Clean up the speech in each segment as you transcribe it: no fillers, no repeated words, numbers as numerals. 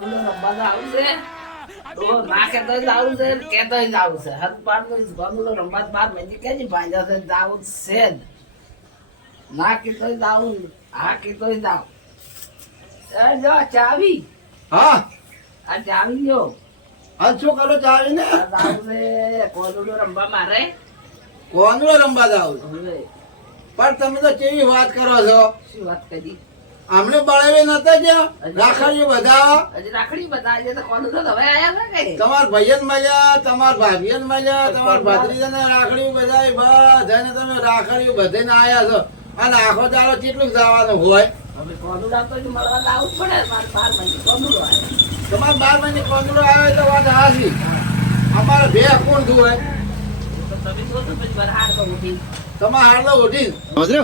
રમવા આવું છે તો ના કેતો આવું છે કેતો આવું છે હદ પાર તો રમવા બાર મેજી કે ભાંજા છે આવું છે ના કેતો આવું હા કેતો આવ જો ચાવી હા આ ચાવી જો હા શું કરો ચાવી ને આવું છે કોદડો રમવા મારે કોનો રમવા જાવ પણ તમે તો કેવી વાત કરો છો શું વાત કરી અમને બળાવે નતા જ્યાં રાખડીઓ બધા હજી રાખડી બતાવી તો કોદડો તો હવે આયા છે કે તમાર ભાઈયન મળ્યા તમાર ભાભીયન મળ્યા તમાર ભાત્રીજાને રાખડીઓ બધાય બધાને તમે રાખડીઓ બધેને આયા છો અને આખો દાડો કેટલું જવાનું હોય હવે કોદડા તો મળવા આવું જ પડે મારે 12 મહિને કોદડો આવે તમાર 12 મહિને કોંદડો આવે તો વાત હાસી અમારે બે કોણ ધોય તો તમે તો પછી બહાર તો ઉઠી તમાર હાડલો ઉઠી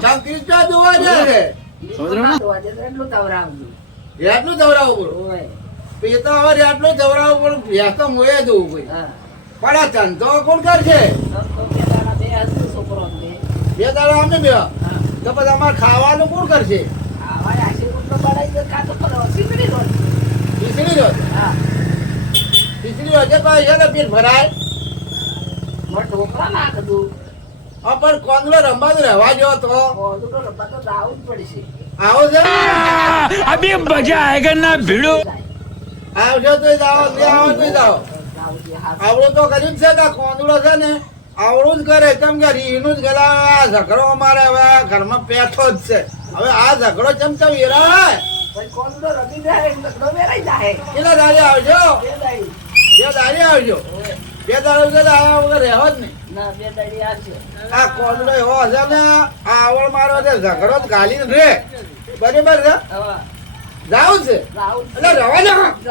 શાંતિ ચા જોવા જાય એટલું તવરાવજો એટલું દવરાવું પડે એ તો હવે એટલું દવરાવું પડે ભેંસ તો મોએ દઉં કોઈ હા પણ આ ધંધો કોણ કરશે બે હસતું છોકરો છે બે દાડા અમને બે તો પછી અમારે ખાવાનું કોણ કરશે આવા આશી કુટલો બળાઈ દે કાં તો પર સીકડી રોજ ખીચડી રોજ હા ખીચડી રોજે પાછી છે ને પેટ ભરાય મોટ ઢોકળા નાખ દઉં હા પણ કોંદડો રમવા તો રહેવા જો તો કોદડો રમવા તો જાવું જ પડશે આવો છે अभी मजा आएगा ना भिड़ो આવજો તો જાઓ ને આવો તો જાઓ જાવું છે હા આવડું તો કર્યું જ છે કે કોંદડો છે ને આવડું જ કરે કેમ કે રીનું જ ગલાવે આ ઝઘડો અમારે હવે ઘરમાં પેઠો જ છે હવે આ ઝઘડો ચમચમ વેરાય ભાઈ કોદડો રમી જાય લગડો વેરાઈ જાય કેટલા દાડી આવજો બે દાડી બે દાડી આવજો બે દાડી વગર આવ્યા વગર રહેવો જ નહીં ના બે દાડી આવશે આ કોંદડો એવો હશે ને આ આવડ મારો છે ઝઘડો જ ગાલીને રે બરાબર છે હવે જાવું છે જાવું એટલે રવા દો જ